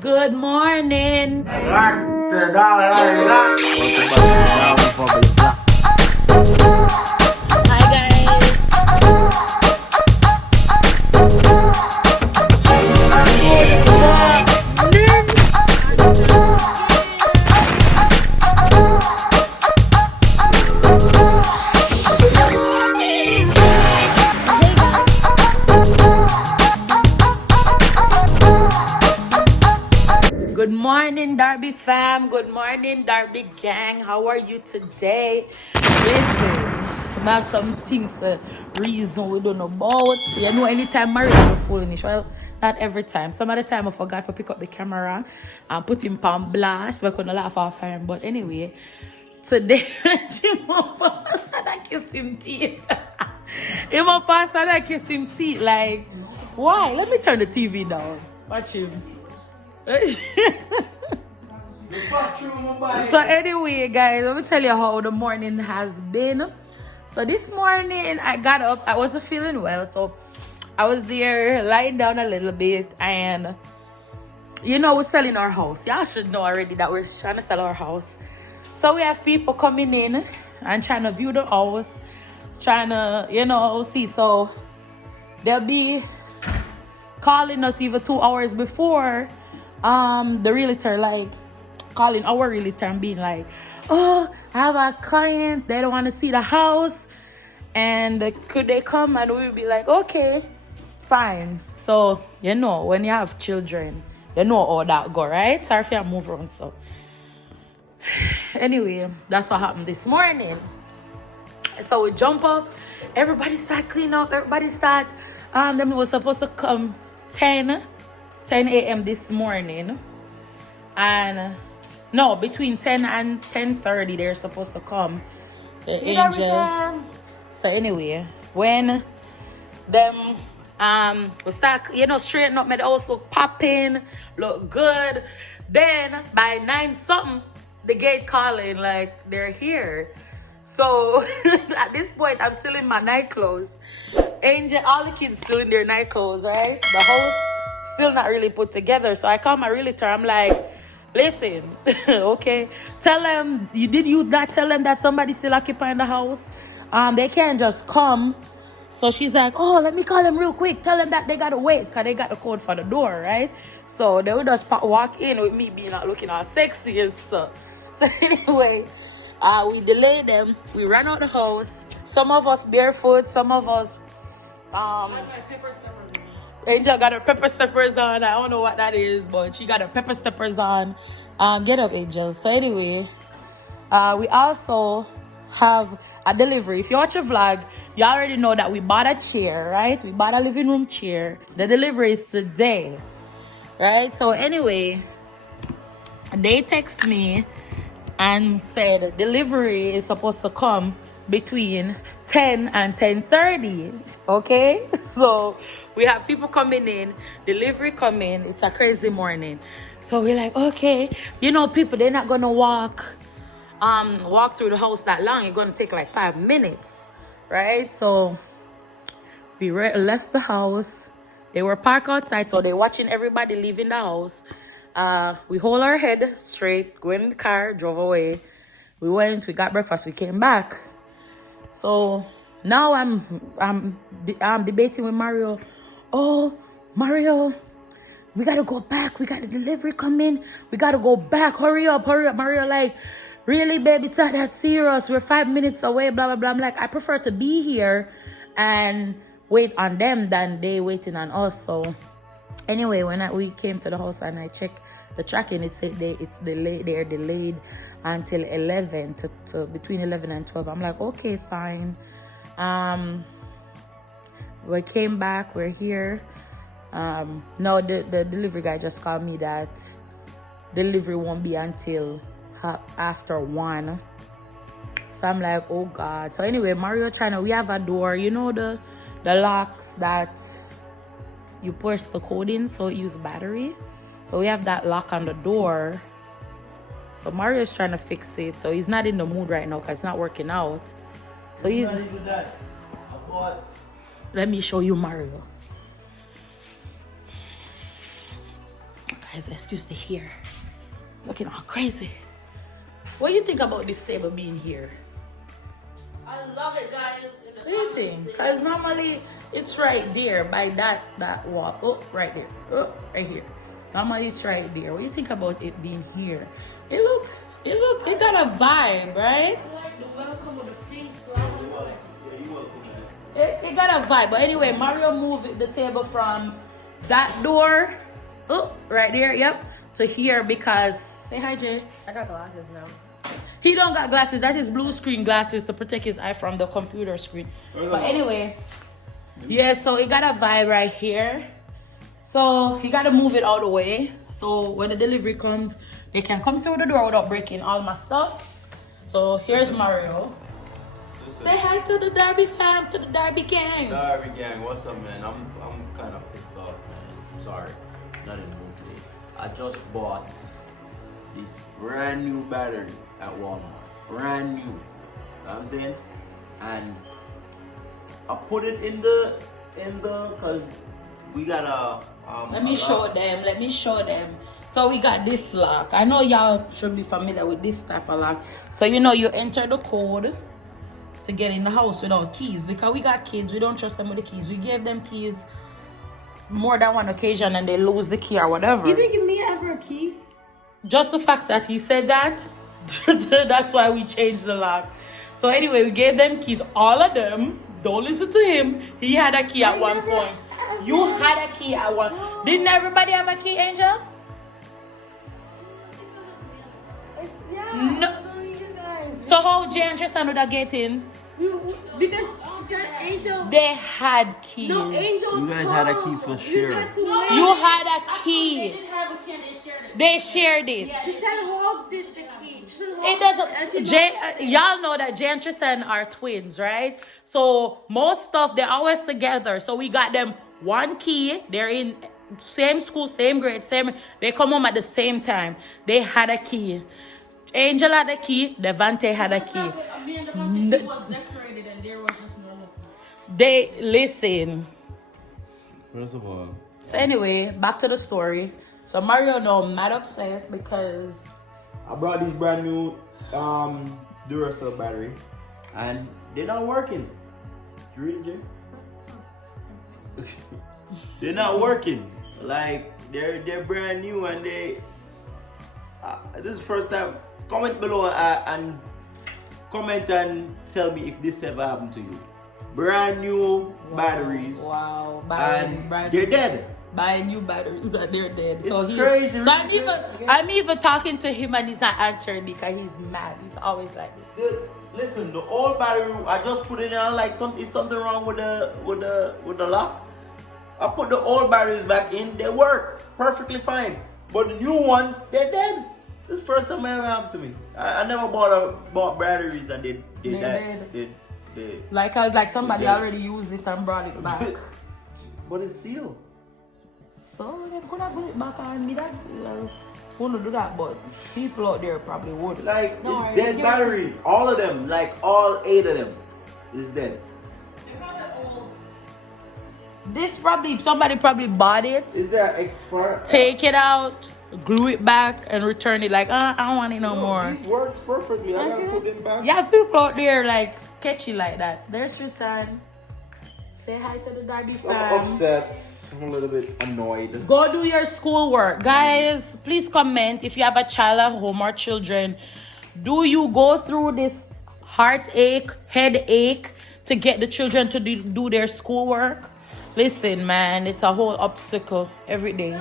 Good morning. Hi guys. Good morning, Darby fam. Good morning, Darby gang. How are you today? Listen, I have some things reason we don't know about. You know, anytime Maria is fooling, well, not every time. Some of the time I forgot to pick up the camera and put him on blast. We're gonna laugh off him. But anyway, today Jim passed and I kiss him teeth. Him passed and I kiss him teeth. Like, why? Let me turn the TV down. Watch him. So anyway guys, let me tell you how the morning has been. So this morning I got up, I wasn't feeling well, so I was there lying down a little bit, and you know, we're selling our house. Y'all should know already that we're trying to sell our house. So we have people coming in and trying to view the house, trying to, you know, see. So they'll be calling us even 2 hours before the realtor, like calling our realtor and being like, oh, I have a client, they don't want to see the house, and could they come? And we'll be like, okay, fine. So you know, when you have children, you know all that go, right? Sorry if I move around. So anyway, that's what happened this morning. So we jump up, everybody start clean up, everybody start them was supposed to come 10 a.m. this morning, and no, between 10 and 10:30 they're supposed to come, the angel. So anyway, when them we start, you know, straighten up, my house look popping, look good, then by 9 something the gate calling like they're here. So at this point I'm still in my night clothes, Angel, all the kids still in their night clothes, right? The house still not really put together. So I call my realtor, I'm like, listen, okay, tell them you did use that, tell them that somebody's still occupying the house, they can't just come. So she's like, oh, let me call them real quick, tell them that they gotta wait because they got the code for the door, right? So they would just walk in with me being not looking all sexy and stuff. So anyway, we delayed them, we ran out the house, some of us barefoot, some of us Angel got her pepper steppers on. I don't know what that is, but she got her pepper steppers on. Get up, Angel. So anyway, we also have a delivery. If you watch a vlog, you already know that we bought a chair, right? We bought a living room chair. The delivery is today, right? So anyway, they text me and said delivery is supposed to come between 10 and 10:30. Okay, so we have people coming in, delivery coming. It's a crazy morning. So we're like, okay, you know, people, they're not gonna walk through the house that long. It's gonna take like 5 minutes, right? So we left the house. They were parked outside, so they're watching everybody leaving the house. We hold our head straight, go in the car, drove away. We went, we got breakfast, we came back. So now I'm debating with Mario. Oh, Mario, we gotta go back. We got a delivery coming. We gotta go back. Hurry up, hurry up. Mario like, really, babe? It's not that serious. We're 5 minutes away, blah, blah, blah. I'm like, I prefer to be here and wait on them than they waiting on us. So anyway, when we came to the house and I checked the tracking, it said it's delayed. They're delayed until 11 to between 11 and 12. I'm like, okay, fine. We came back, we're here. No, the delivery guy just called me that delivery won't be until after 1. So I'm like, oh God. So anyway, Mario we have a door, you know, the locks that you push the code in, so it uses battery. So we have that lock on the door. So Mario's trying to fix it. So he's not in the mood right now because it's not working out. So he's not even that. Let me show you Mario. Guys, excuse the hair. Looking all crazy. What do you think about this table being here? I love it, guys. What do you think? Because normally it's right there by that wall. Oh, right there. Oh, right here. Normally it's right there. What do you think about it being here? It got a vibe, right? I like the welcome with the pink flowers. It got a vibe. But anyway, Mario moved the table from that door, oh, right there, yep, to here because, say hi, Jay. I got glasses now. He don't got glasses. That is blue screen glasses to protect his eye from the computer screen. But anyway, yeah, so it got a vibe right here. So he got to move it all the way. So when the delivery comes, they can come through the door without breaking all my stuff. So here's Mario. Say hi to the Darby fam, to the Darby gang. Darby gang, what's up, man? I'm kind of pissed off, man. Sorry, not in the mood today. I just bought this brand new battery at Walmart, brand new. You know what I'm saying? And I put it in the, cause we got a. Let me show them. So we got this lock. I know y'all should be familiar with this type of lock. So you know you enter the code to get in the house without keys, because we got kids, we don't trust them with the keys. We gave them keys more than one occasion and they lose the key or whatever. You didn't give me ever a key? Just the fact that he said that, that's why we changed the lock. So anyway, we gave them keys, all of them. Don't listen to him. He had a key at one point. You had a key at one. Didn't everybody have a key, Angel? Yeah. No. So how Jay and Tristan would have get in? Because she said Angel. They had keys. No, Angel. You guys had a key for sure. You had a key. They didn't have a key and they shared it. They shared it. She said Hog did the key. It doesn't. Jay, y'all know that Jay and Tristan are twins, right? So most stuff they're always together. So we got them one key. They're in same school, same grade, same. They come home at the same time. They had a key. Angel had a key. Devante had a key. Me and Devante was decorated and there was just normal. They listen. First of all. So anyway, back to the story. So Mario now mad upset because I brought this brand new Duracell battery, and they're not working. You read it, Jay? They're not working. Like they're brand new, and they. This is the first time. Comment below and comment and tell me if this ever happened to you. Brand new batteries. Wow. And they're dead. Buying new batteries and they're dead. It's crazy. So I'm even talking to him and he's not answering because he's mad. He's always like this. Listen, the old battery I just put it on like is something wrong with the lock. I put the old batteries back in, they work perfectly fine. But the new ones, they're dead. This is the first time it ever happened to me. I never bought batteries and they died. Like somebody already used it and brought it back. But it's sealed. So they could have put it back on me. That wouldn't do that, but people out there probably would. Like it's dead batteries, all of them, like all 8 of them, is dead. They're probably old. This somebody probably bought it. Is there expert? Take it out, glue it back, and return it. Like I don't want it no more. It works perfectly. I gotta put it back. You have people out there like sketchy like that. There's your son. Say hi to the Darby fam. I'm upset. I'm a little bit annoyed. Go do your schoolwork. Guys, please comment if you have a child at home or children. Do you go through this heartache, headache to get the children to do their schoolwork? Listen, man, it's a whole obstacle every day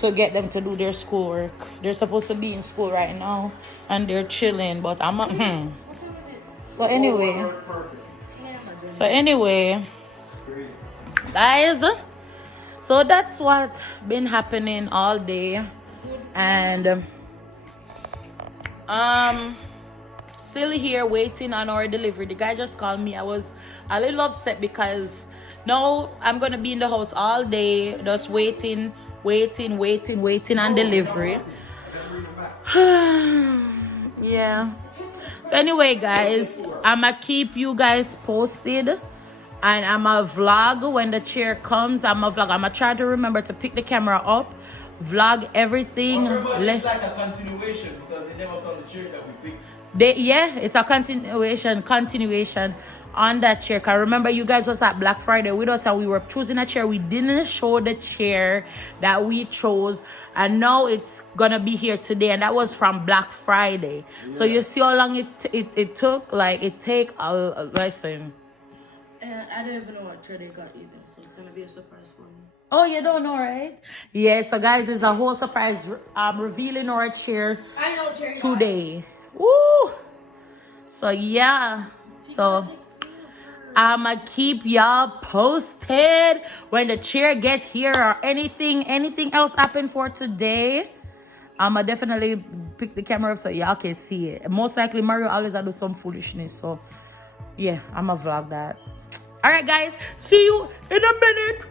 to get them to do their schoolwork. They're supposed to be in school right now and they're chilling, but I'm a So anyway, guys, so that's what been happening all day, and still here waiting on our delivery. The guy just called me. I was a little upset because now I'm gonna be in the house all day just waiting on delivery. Yeah. So anyway, guys, I'ma keep you guys posted. And I'm a vlog when the chair comes. I'm a try to remember to pick the camera up vlog everything. Remember, it's like a continuation because they never saw the chair that we picked. It's a continuation on that chair. Cause remember, you guys was at Black Friday with us and we were choosing a chair. We didn't show the chair that we chose, and now it's gonna be here today, and that was from Black Friday. Yeah. So you see how long it took. Like it take a lesson. And I don't even know what chair they got either, so it's gonna be a surprise for me. Oh, you don't know, right? Yeah, so guys, it's a whole surprise revealing our chair today. Woo! So yeah, so I'ma keep y'all posted when the chair gets here or anything else happen for today. I'ma definitely pick the camera up so y'all can see it. Most likely Mario always do some foolishness, so yeah, I'ma vlog that. All right, guys, see you in a minute.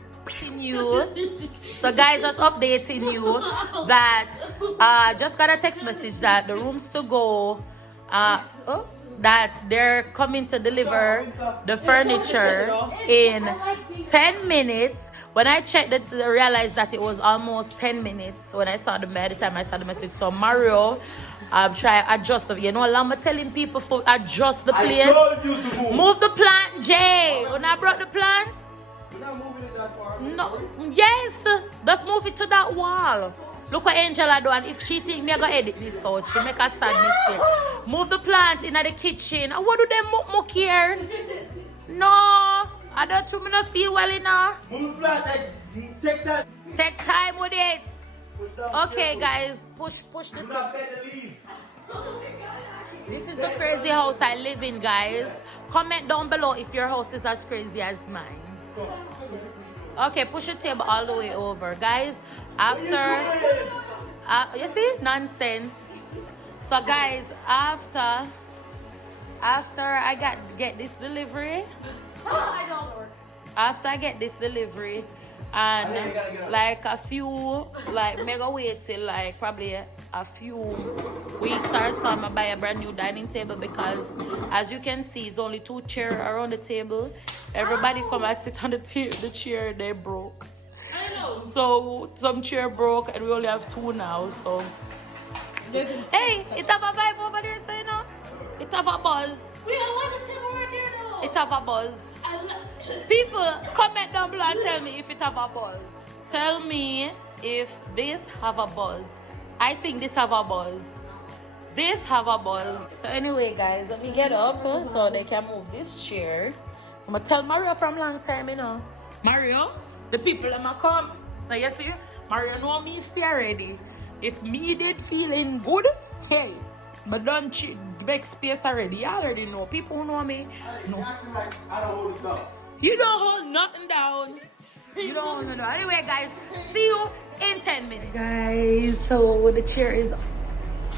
So guys, just updating you that just got a text message that the rooms to go that they're coming to deliver the furniture in 10 minutes. When I checked it, I realized that it was almost 10 minutes when I saw the time I saw the message. So Mario try adjust the, you know, I'm telling people to adjust the place. I told you to move the plant, Jay. When I brought the plant, you're not moving it that far. no, yes, just move it to that wall. Look what Angela do, and if she think me I go edit this out, she make a sad mistake. Move the plant in the kitchen. And what do they muck here? No, I don't you not feel well enough. Move the plant, take that. Take time with it. Okay, guys, push the leave. This is the crazy house I live in, guys. Comment down below if your house is as crazy as mine. Okay, push the table all the way over, guys. After you see, nonsense. So guys, after I get this delivery, after I get this delivery, and like a few, like mega wait till like probably a few weeks or so, I'm gonna buy a brand new dining table, because as you can see, it's only 2 chairs around the table. Everybody come and sit on the chair, they broke. I know. So some chair broke and we only have 2 now. So hey, it have a vibe over there, so you know. It have a buzz. We don't want the table right there though. It have a buzz. People comment down below and tell me if it have a buzz. Tell me if this have a buzz. I think this have a buzz. This have a buzz. So anyway, guys, let me get up so they can move this chair. I'm gonna tell Mario from long time, you know. Mario, the people that come. Like you see, Mario know me stay already. If me did feeling good, hey, but don't make space already. You already know. People who know me. No. Like I don't hold stuff. You don't hold nothing down. You don't hold nothing down. Anyway, guys, see you in 10 minutes. Guys, so the chair is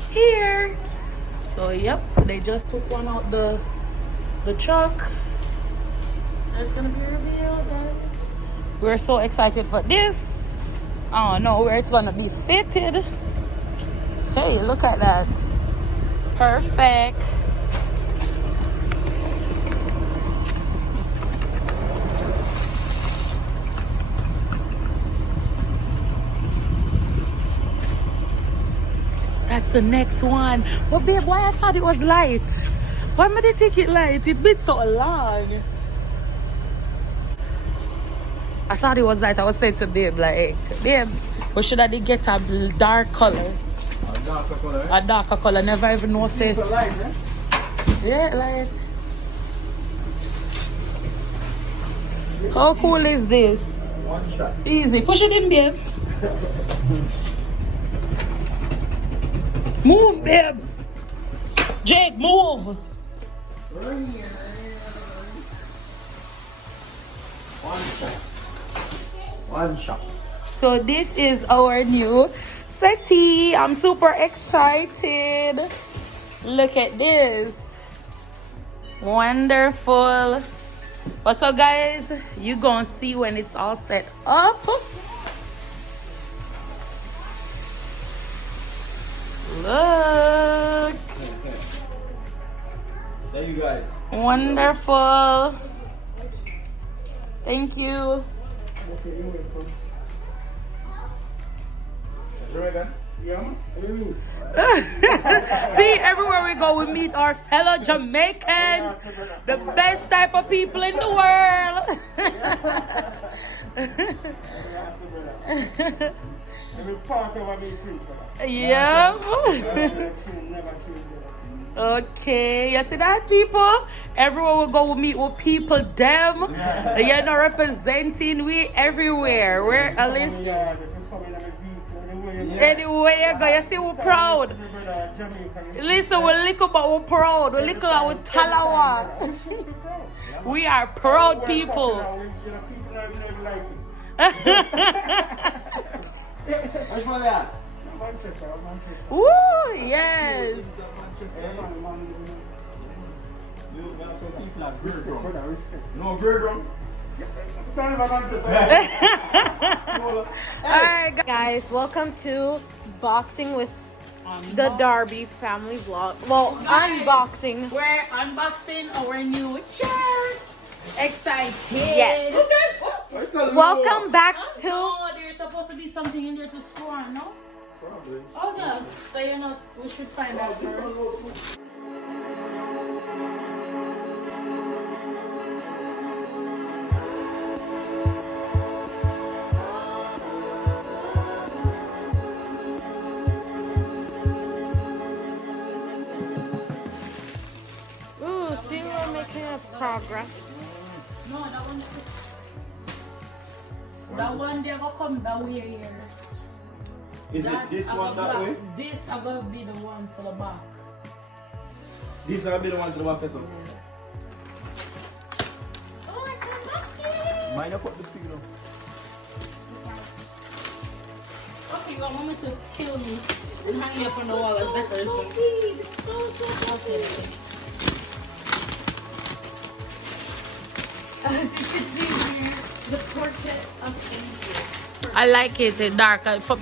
here. So yep, they just took one out the truck. It's gonna be revealed, guys. We're so excited for this. I don't know where it's gonna be fitted. Hey, look at that. Perfect. That's the next one. But babe, why I thought it was light? Why did they take it light? It's been so long. I thought it was light. I was saying to babe, like, babe, but should I get a dark color? A darker color? A darker color. Never even know say. It's a light, eh? Yeah, light. How cool is this? One shot. Easy. Push it in, babe. Move, babe. Jake, move. One shot. One shot. So this is our new settee. I'm super excited. Look at this. Wonderful. What's up, guys? You gonna see when it's all set up. Look. There you guys. Wonderful. Thank you. Jamaican? Yeah, man. See, everywhere we go, we meet our fellow Jamaicans, the best type of people in the world. Every part of me free for that. Yeah. Never change. Okay, you see that, people? Everywhere we go, we meet with people, them. You know, representing we everywhere. We're a list. Anywhere you go, you see, we're proud. Listen, we're little, but we're proud. We're little and we're talawa. We are proud people. Which one that? Woo, yes. You have some people have bird drum. No bird drum? Alright guys, welcome to Boxing with the Darby Family vlog. Well, unboxing. We're unboxing our new chair. Excited. Yes. It's a Welcome back to No, there's supposed to be something in there to screw on, no? Probably. Oh, yeah. So, you know, we should find out first. ooh, see we're making a progress. No, that one. That one, they're going to come that way here. Is it this one that way? This are going to be the one to the back. This will be the one to the back or Yes. Oh, it's unboxing! Mind you put the thing down. Okay, you want me to kill me and hang me up on the wall as decoration. Okay. As you can see here, the portrait of Angel. I like it dark. For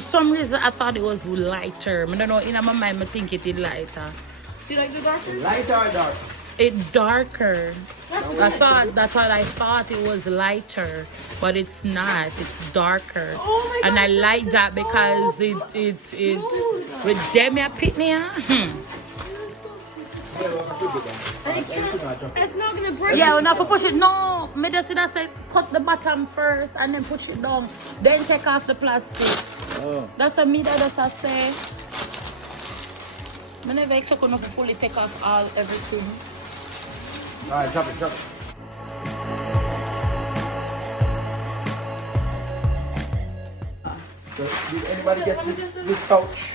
some reason, I thought it was lighter. I don't know. In my mind, I think it is lighter. So you like the darker? Lighter or dark? It darker. That's what I thought it was lighter, but it's not. It's darker. Oh my And God, I so like this that is because so it with them a pitney. It's not gonna break. Yeah, we have to push it. No, me just say cut the bottom first and then push it down. Then take off the plastic. Oh. That's what me that I say. I never expect to fully take off everything. Alright, drop it. So, did anybody guess this couch?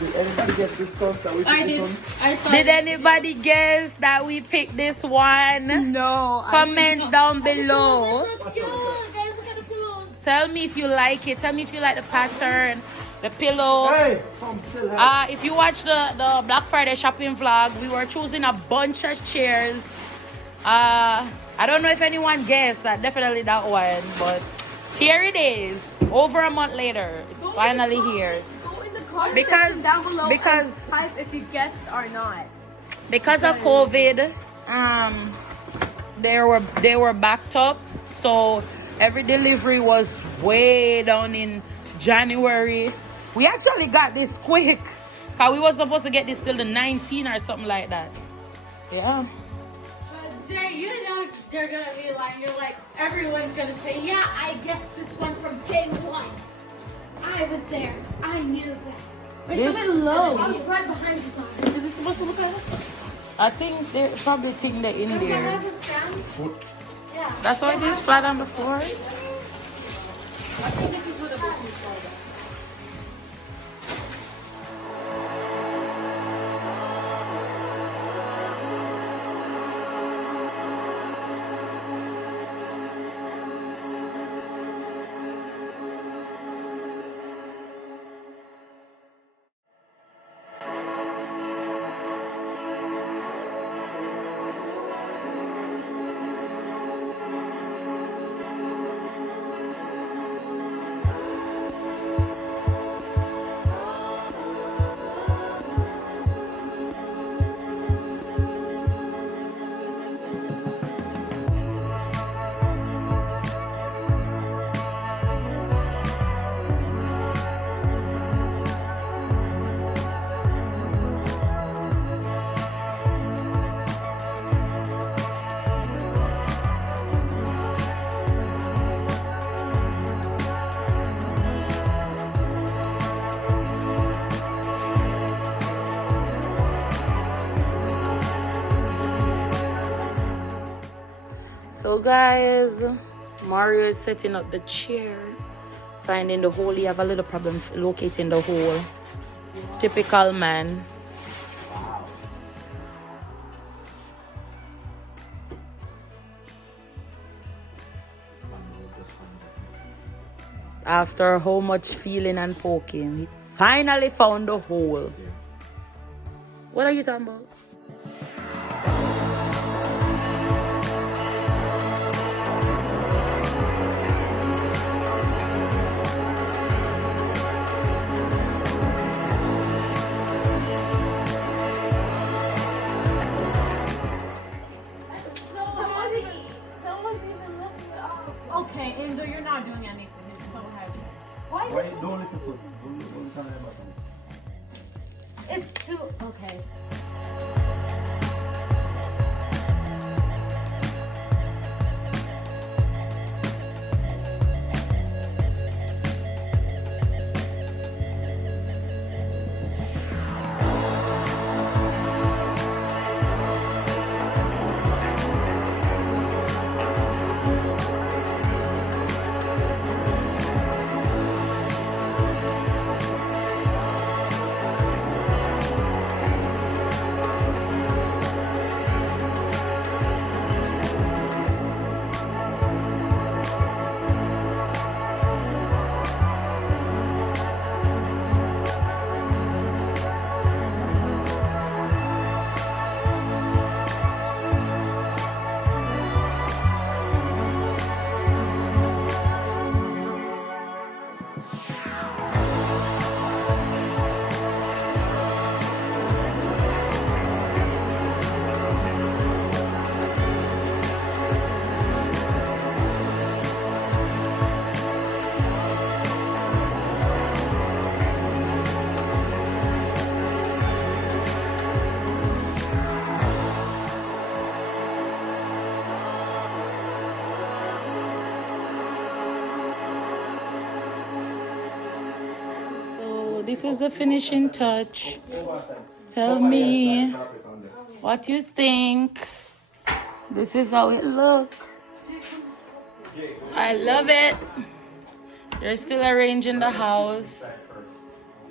Did anybody guess this couch that we picked this one? I saw. Did anybody guess that we picked this one? No. Comment down below. That's cute. Guys, look at the pillows. Tell me if you like it. Tell me if you like the pattern, the pillow. Hey, come still have If you watch the Black Friday shopping vlog, we were choosing a bunch of chairs. I don't know if anyone guessed that, definitely that one, but here it is. Over a month later, it's finally here. Go in the comment Because- section down below because- and type if you guessed or not. Because of COVID, they were backed up, so every delivery was way down in January. We actually got this quick, cause we was supposed to get this till the 19th or something like that. Yeah. Jay, you know they're gonna be like, you're like, everyone's gonna say, yeah, I guessed this one from day one. I was there. I knew that. Wait, This- come in low. I was right behind you, Tom. Is this supposed to look like this? I think they probably think they're in Does it there. have a stand? Yeah. That's why it is flat on the floor. I think this is what the booking is called. So guys, Mario is setting up the chair, finding the hole. He have a little problem locating the hole. Typical man. After how much feeling and poking, he finally found the hole. What are you talking about? Someone's even lifting it up. Okay, Indo, you're not doing anything. It's so heavy. Why? Why don't lift your foot? Don't turn your back on it. It's too. Okay. This is the finishing touch. Tell me what you think. This is how it looks. I love it. They're still arranging the house.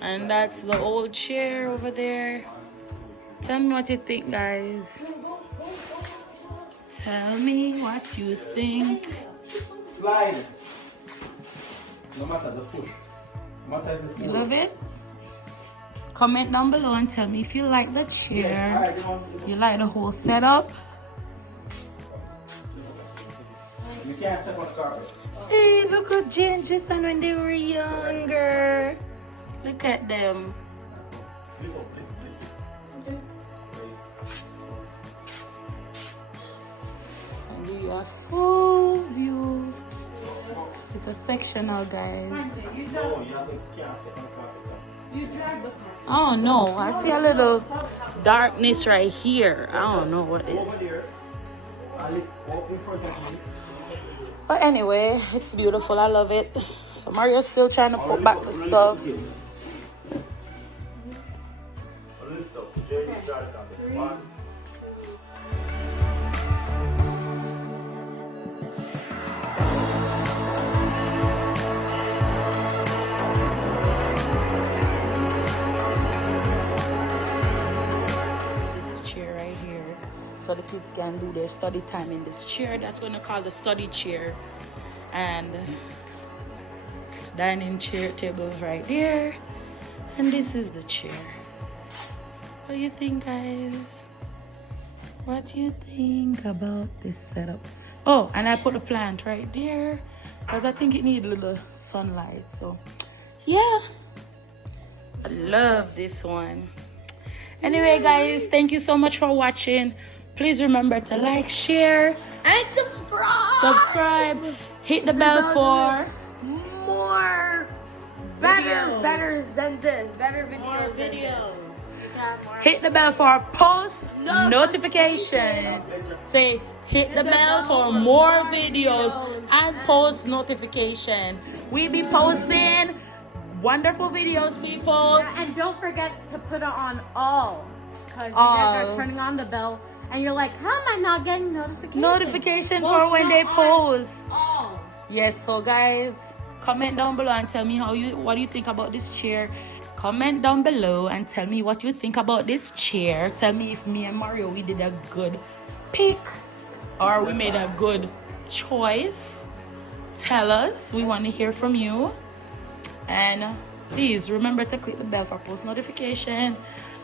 And that's the old chair over there. Tell me what you think, guys. Tell me what you think. Slide. No matter, just push. No matter if You love it? Comment down below and tell me if you like the chair. You like the whole setup. You can't step on carpet. Hey, look at Ginger and when they were younger. Look at them. And we are full view. It's a sectional, guys. No, you have to can't step on carpet. You drive the car. Oh no, I see a little darkness right here. I don't know what is. Over there. I'll walk in front of you. But anyway, it's beautiful. I love it. So Mario's still trying to put back the stuff. This chair right here, so the kids can do their study time in this chair. That's what I call the study chair. And dining chair tables right there, and this is the chair. What do you think, guys? What do you think about this setup? Oh, and I put a plant right there because I think it needs a little sunlight. So yeah, I love this one. Anyway, guys, thank you so much for watching. Please remember to like, share, And subscribe. hit the bell for More better than this. Better videos than this. hit the bell for post notifications. Say hit the bell for more videos and post notification. We be posting wonderful videos, people. And don't forget to put it on all. Because you guys are turning on the bell and you're like, how am I not getting notifications? Notification Well, for it's when not they on post. all. Yes, so guys, comment down below and tell me what do you think about this chair. Comment down below and tell me what you think about this chair. Tell me if me and Mario we did a good pick or we made a good choice. Tell us. We want to hear from you. And please remember to click the bell for post notification.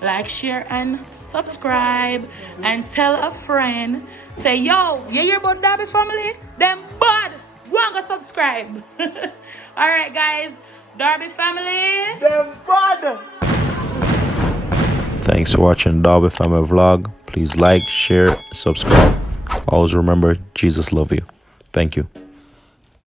Like, share, and subscribe. And tell a friend. Say, yo, you hear about Darby Family? Them bud. Go and go subscribe. Alright guys. Darby Family. Them bad. Thanks for watching Darby Family Vlog. Please like, share, subscribe. Always remember, Jesus love you. Thank you.